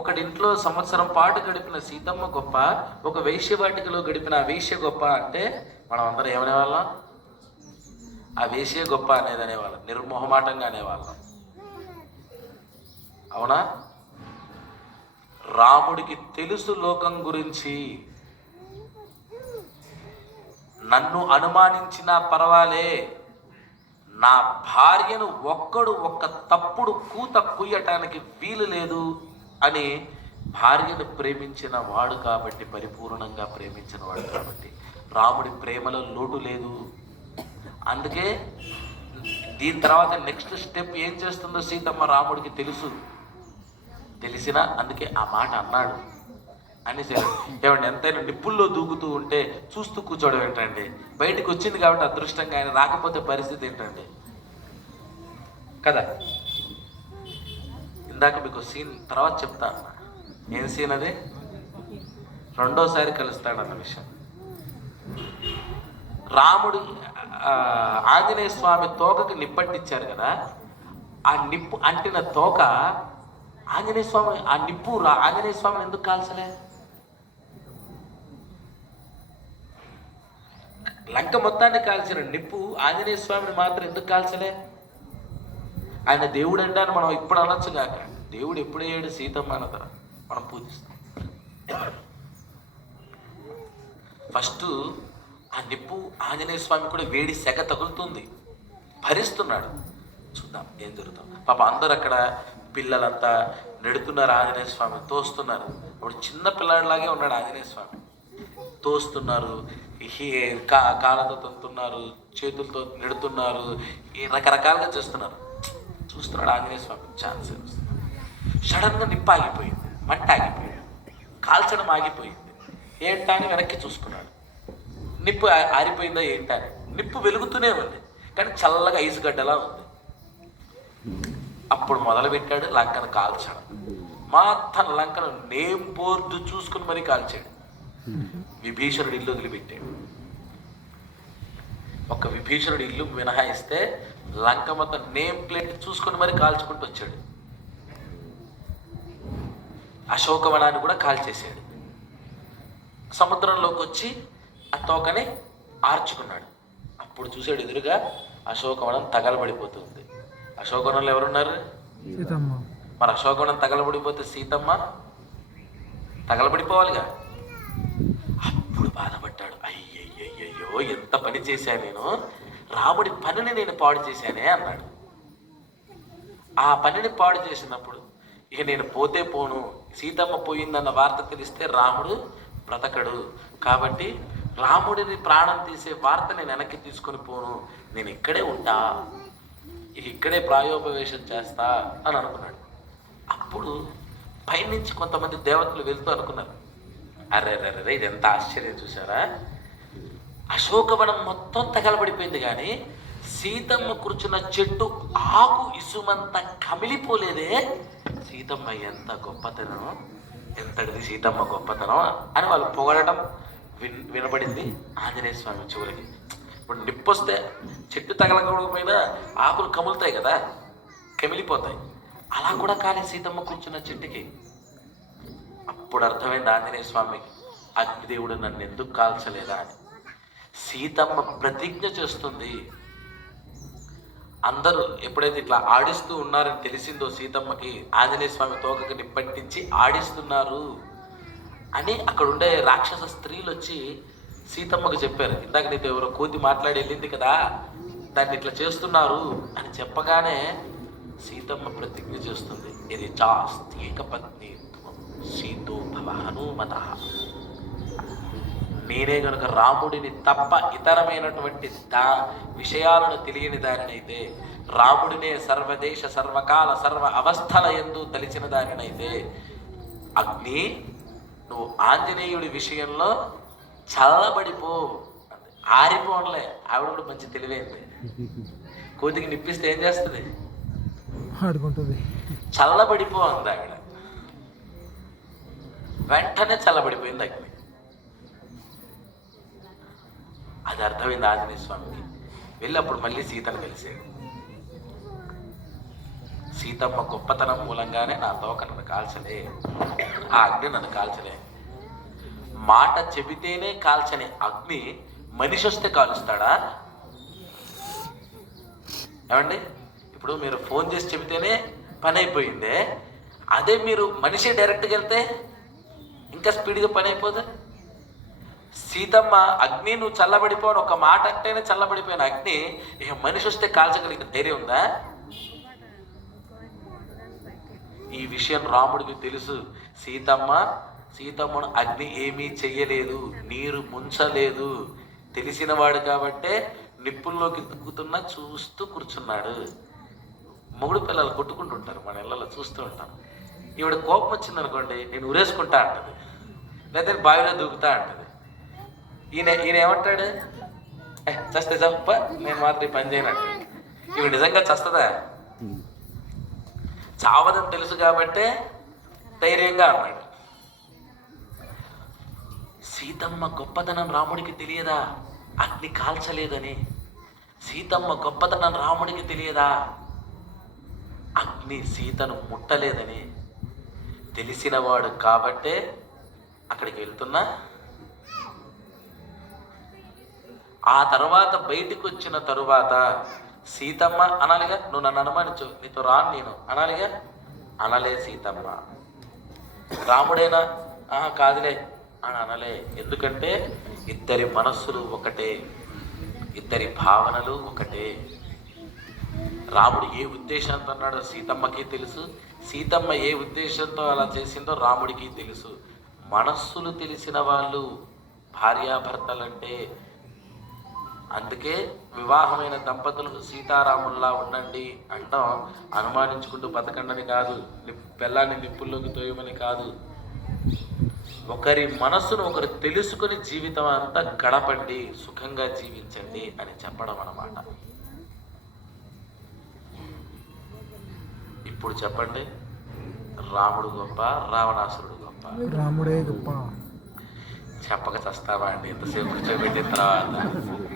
ఒకడింట్లో సంవత్సరం పాటు గడిపిన సీతమ్మ గొప్ప, ఒక వేశ్యవాటికలో గడిపిన ఆ వేశ్య గొప్ప అంటే మనం అందరం ఏమనేవాళ్ళం? ఆ వేశ్య గొప్ప అనేది అనేవాళ్ళం, నిర్మోహమాటంగా అనేవాళ్ళం. అవునా? రాముడికి తెలుసు లోకం గురించి. నన్ను అనుమానించినా పర్వాలే, నా భార్యను ఒక్క తప్పుడు కూత కుయ్యటానికి వీలు లేదు అని భార్యను ప్రేమించిన వాడు కాబట్టి, పరిపూర్ణంగా ప్రేమించిన వాడు కాబట్టి రాముడి ప్రేమలో లోటు లేదు. అందుకే దీని తర్వాత నెక్స్ట్ స్టెప్ ఏం చేస్తుందో సీతమ్మ రాముడికి తెలుసు. తెలిసినా అందుకే ఆ మాట అన్నాడు అని. ఏమండి, ఎంతైనా నిప్పుల్లో దూకుతూ ఉంటే చూస్తూ కూర్చోవడం ఏంటండి? బయటికి వచ్చింది కాబట్టి అదృష్టంగా, ఆయన రాకపోతే పరిస్థితి ఏంటండి కదా. ఇందాక మీకు సీన్ తర్వాత చెప్తాను. ఏం సీన్ అది? రెండోసారి కలుస్తాడన్న విషయం. రాముడు ఆంజనేయ స్వామి తోకకి నిప్పట్టించారు కదా, ఆ నిప్పు అంటిన తోక ఆంజనేయ స్వామి, ఆ నిప్పు ఆంజనేయ స్వామిని ఎందుకు కాల్చలే? లంక మొత్తాన్ని కాల్చిన నిప్పు ఆంజనేయ స్వామిని మాత్రం ఎందుకు కాల్చలే? ఆయన దేవుడు అంటే అని మనం ఇప్పుడు అనొచ్చు కాక, దేవుడు ఎప్పుడయ్యాడు? సీతమ్మ అన్నదర మనం పూజిస్తాం. ఫస్ట్ ఆ నిప్పు ఆంజనేయ స్వామి కూడా వేడి సెగ తగులుతుంది, భరిస్తున్నాడు. చూద్దాం ఏం జరుగుతుంది. పాప అందరూ అక్కడ పిల్లలంతా నెడుతున్నారు, ఆంజనేయ స్వామి తోస్తున్నారు. అప్పుడు చిన్న పిల్లాడిలాగే ఉన్నాడు ఆంజనేయ స్వామి. తోస్తున్నారు, కాళ్ళతో తంతున్నారు, చేతులతో నెడుతున్నారు, రకరకాలుగా చేస్తున్నారు. చూస్తున్నాడు ఆంజనేయ స్వామి. ఛాన్స్ సడన్గా నిప్పు ఆగిపోయింది, మంట ఆగిపోయింది, కాల్చడం ఆగిపోయింది. ఏంటా అని వెనక్కి చూసుకున్నాడు. నిప్పు ఆరిపోయిందా ఏంటా అని. నిప్పు వెలుగుతూనే ఉంది కానీ చల్లగా ఐసు గడ్డలా ఉంది. అప్పుడు మొదలుపెట్టాడు లంకను కాల్చడం. మొత్తం లంకను నేమ్ బోర్డు చూసుకుని మరీ కాల్చాడు. విభీషణుడి ఇల్లు వదిలిపెట్టాడు. ఒక విభీషణుడి ఇల్లు మినహాయిస్తే లంక మొత్తం నేమ్ ప్లేట్ చూసుకుని మరీ కాల్చుకుంటూ వచ్చాడు. అశోకవనాన్ని కూడా కాల్చేశాడు. సముద్రంలోకి వచ్చి ఆ తోకని ఆర్చుకున్నాడు. అప్పుడు చూసాడు ఎదురుగా అశోకవనం తగలబడిపోతుంది. అశోకవనంలో ఎవరున్నారు? సీతమ్మ. మరి అశోకవనం తగలబడిపోతే సీతమ్మ తగలబడిపోవాలిగా. అప్పుడు బాధపడ్డాడు. అయ్యయ్యో, ఎంత పని చేశాను నేను, రాముడి పనిని నేను పాడు చేశానే అన్నాడు. ఆ పనిని పాడు చేసినప్పుడు ఇక నేను పోతే పోను, సీతమ్మ పోయిందన్న వార్త తెలిస్తే రాముడు బ్రతకడు, కాబట్టి రాముడిని ప్రాణం తీసే వార్త నేను వెనక్కి తీసుకొని పోను, నేను ఇక్కడే ఉంటా, ఇక్కడే ప్రాయోపవేశం చేస్తా అని అనుకున్నాడు. అప్పుడు పైనుంచి కొంతమంది దేవతలు వెళ్తూ అనుకున్నారు, అరే ఇది ఎంత ఆశ్చర్యం చూసారా, అశోకవనం మొత్తం తగలబడిపోయింది కానీ సీతమ్మ కూర్చున్న చెట్టు ఆకు ఇసుమంత కమిలిపోలేదే, సీతమ్మ ఎంత గొప్పతనం, ఎంతటిది సీతమ్మ గొప్పతనం అని వాళ్ళు పొగడటం వినబడింది ఆంజనేయ స్వామి చెవులకి. ఇప్పుడు నిప్పు వస్తే చెట్టు తగలకపోయినా ఆకులు కములుతాయి కదా, కమిలిపోతాయి. అలా కూడా కాలే సీతమ్మ కూర్చున్న చెట్టుకి. అప్పుడు అర్థమైంది ఆంజనేయ స్వామికి, అగ్నిదేవుడు నన్ను ఎందుకు కాల్చలేదా అని. సీతమ్మ ప్రతిజ్ఞ చేస్తుంది. అందరూ ఎప్పుడైతే ఇట్లా ఆడిస్తూ ఉన్నారని తెలిసిందో సీతమ్మకి, ఆంజనేయ స్వామి తోకకి నిప్పట్టించి ఆడిస్తున్నారు అని అక్కడ ఉండే రాక్షస స్త్రీలు వచ్చి సీతమ్మకు చెప్పారు. ఇందాక నీతో ఎవరో కోతి మాట్లాడి వెళ్ళింది కదా, దాన్ని ఇట్లా చేస్తున్నారు అని చెప్పగానే సీతమ్మ ప్రతిజ్ఞ చేస్తుంది, ఇది చాస్తి ఏకపత్ని సీతో భవ హనుమత, నేనే కనుక రాముడిని తప్ప ఇతరమైనటువంటి విషయాలను తెలియని దానినైతే, రాముడినే సర్వదేశ సర్వకాల సర్వ అవస్థల యందు తలిచిన దానినైతే, అగ్ని నువ్వు ఆంజనేయుడి విషయంలో చల్లబడిపో, ఆరిపోవడంలే. ఆవిడ కూడా మంచి తెలివైంది. కోతికి నిప్పిస్తే ఏం చేస్తుంది? ఆడుకుంటుంది. చల్లబడిపో అంది ఆవిడ. వెంటనే చల్లబడిపోయింది అగ్ని. అది అర్థమైంది ఆంజనేయ స్వామికి. వెళ్ళి అప్పుడు మళ్ళీ సీతను కలిసాడు. సీతమ్మ గొప్పతనం మూలంగానే నా తోక నన్ను కాల్చలే, ఆ అగ్ని నన్ను కాల్చలే. మాట చెబితేనే కాల్చని అగ్ని మనిషి వస్తే కాలుస్తాడా? ఏమండి, ఇప్పుడు మీరు ఫోన్ చేసి చెబితేనే పని అయిపోయిందే, అదే మీరు మనిషి డైరెక్ట్గా వెళ్తే ఇంకా స్పీడ్గా పని అయిపోదు. సీతమ్మ అగ్ని నువ్వు చల్లబడిపోను ఒక మాట అంటేనే చల్లబడిపోయిన అగ్ని ఇక మనిషి వస్తే కాల్చగలిగిన ధైర్యం ఉందా? ఈ విషయం రాముడికి తెలుసు. సీతమ్మను అగ్ని ఏమీ చెయ్యలేదు, నీరు ముంచలేదు. తెలిసినవాడు కాబట్టే నిప్పుల్లోకి దిక్కుతున్నా చూస్తూ కూర్చున్నాడు. మొగుడు పిల్లలు కొట్టుకుంటుంటారు, మన ఇళ్ళలో చూస్తూ ఉంటాం. ఈవిడ కోపం వచ్చిందనుకోండి, నేను ఉరేసుకుంటా అంటది, లేదా బావిలో దూకుతా అంటది. ఈయన ఏమంటాడు, చస్తే చప్ప, నేను మాత్రం ఈ పని చేయనట్టు. ఇవి నిజంగా చస్తుందా? చావదని తెలుసు కాబట్టే ధైర్యంగా అన్నాడు. సీతమ్మ గొప్పతనం రాముడికి తెలియదా? అగ్ని కాల్చలేదని. సీతమ్మ గొప్పతనం రాముడికి తెలియదా? అగ్ని సీతను ముట్టలేదని. తెలిసినవాడు కాబట్టే అక్కడికి వెళ్తున్నా. ఆ తర్వాత బయటికి వచ్చిన తరువాత సీతమ్మ అనాలిగా, నువ్వు నన్ను అనుమానించు, నీతో రాను నేను అనాలిగా, అనలే సీతమ్మ. రాముడేనా? కాదులే అని అనలే. ఎందుకంటే ఇద్దరి మనస్సులు ఒకటే, ఇద్దరి భావనలు ఒకటే. రాముడు ఏ ఉద్దేశంతో అన్నాడో సీతమ్మకి తెలుసు, సీతమ్మ ఏ ఉద్దేశంతో అలా చేసిందో రాముడికి తెలుసు. మనస్సులు తెలిసిన వాళ్ళు భార్యాభర్తలంటే. అందుకే వివాహమైన దంపతులు సీతారాముల్లా ఉండండి అంటాం. అనుమానించుకుంటూ బతకండి కాదు, పెళ్ళాన్ని నిప్పుల్లోకి తోయమని కాదు. ఒకరి మనస్సును ఒకరు తెలుసుకొని జీవితం అంతా గడపండి, సుఖంగా జీవించండి అని చెప్పడం అన్నమాట. ఇప్పుడు చెప్పండి, రాముడు గొప్ప, రావణాసురుడు గొప్ప? రాముడే గొప్ప. చెప్పక చస్తావా అండి? ఎంతసేపు కూర్చోబెట్టిన తర్వాత